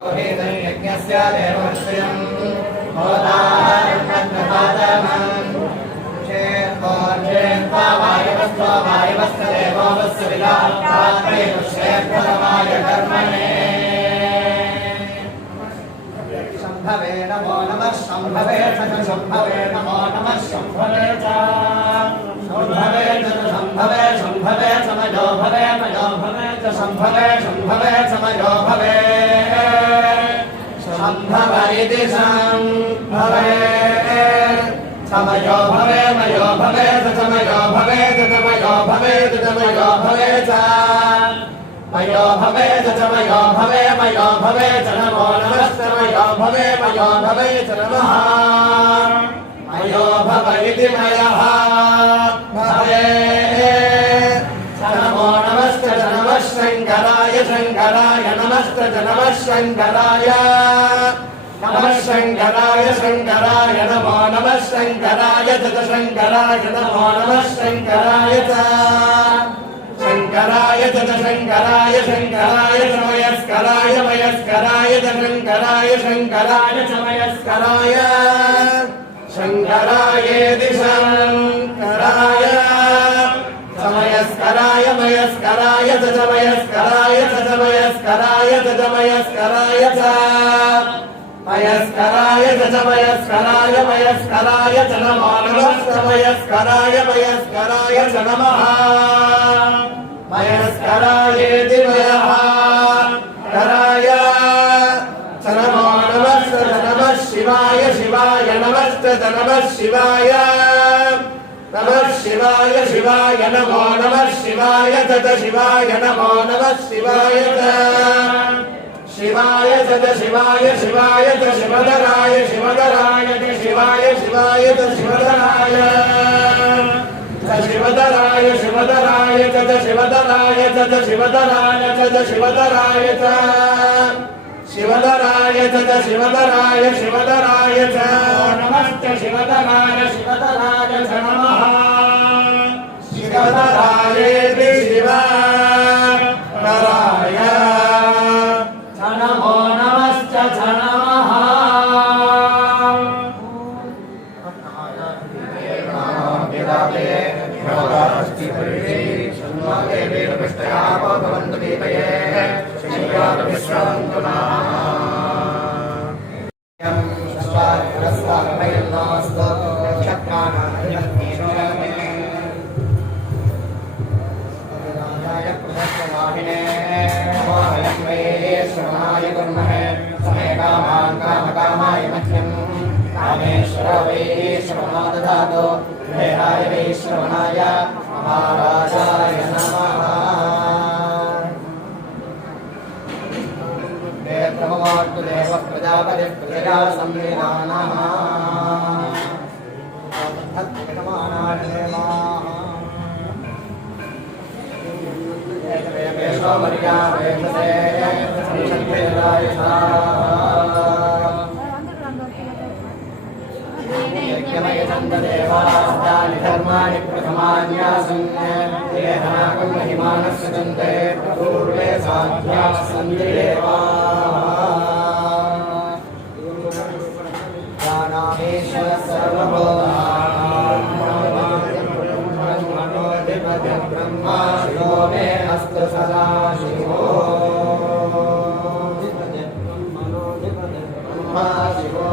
यज्ञस्य देवश्रियं होतारण्यपादमं वायुवस्तदेवोऽवस्य विलापात्रेषेत्तमाय कर्मणे शम्भवे नमो नमः शम्भवे च शम्भवे नमो नमः शम्भवे च शम्भवे च शम्भवे शम्भवे च मयो भवे मयो भवे च शम्भवे शम्भवे च मयो भवे शम्भवरिति शम्भवे समयो भवे मयो भवे तमयो भवे तमयो भवे तमयो भवे च मयो भवे तमयो भवे मयो भवे च नमो नमस्तमयो भवे मयो भवे च नमः मयो भव इति मयः भवे नमो नमस्ते नमः शङ्कराय शङ्कराय नमस्ते नमः शङ्कराय नमः शङ्कराय शङ्कराय नमो नमः शङ्कराय तत शङ्कराय नमो नमः शङ्कराय च शङ्कराय तत शङ्कराय शङ्कराय च मयस्कराय मयस्कराय च शङ्कराय शङ्कराय च मयस्कराय शङ्करायेति शङ्कराय समयस्कराय मयस्कराय च मयस्कराय च मयस्कराय च मयस्कराय च मयस्कराय च मयस्कराय मयस्कराय च नमो नमः मयस्कराय मयस्कराय च नमः मयस्करायेति मयः कराय च नमो नमः शिवाय शिवाय नमस्ते नमः शिवाय नमः शिवाय शिवाय नमो नमः शिवाय तत शिवाय नमो नमः शिवाय शिवाय तत शिवाय शिवाय च शिवधराय शिवधराय च शिवाय शिवाय च शिवधराय शिवधराय शिवधराय तत शिवधराय तत शिवधराय तत शिवधराय च शिवधराय तत शिवधराय शिवधराय च नमस्ते शिवधराय शिवधराय च नमः शिवधरायेति शिवधराय च नमो नमश्च च नमः श्रवणाय महाराजाय नमः देव प्रजापति प्रजा संविधानः देवास्तानि धर्माणि प्रथमान्यासन् येनाकं महिमानस्य दन्ते पूर्वे साध्याः सन्ति देवानामीश्वर सर्वभूतानां ब्रह्मा शिवो मे अस्तु सदा शिवो ब्रह्मा शिवो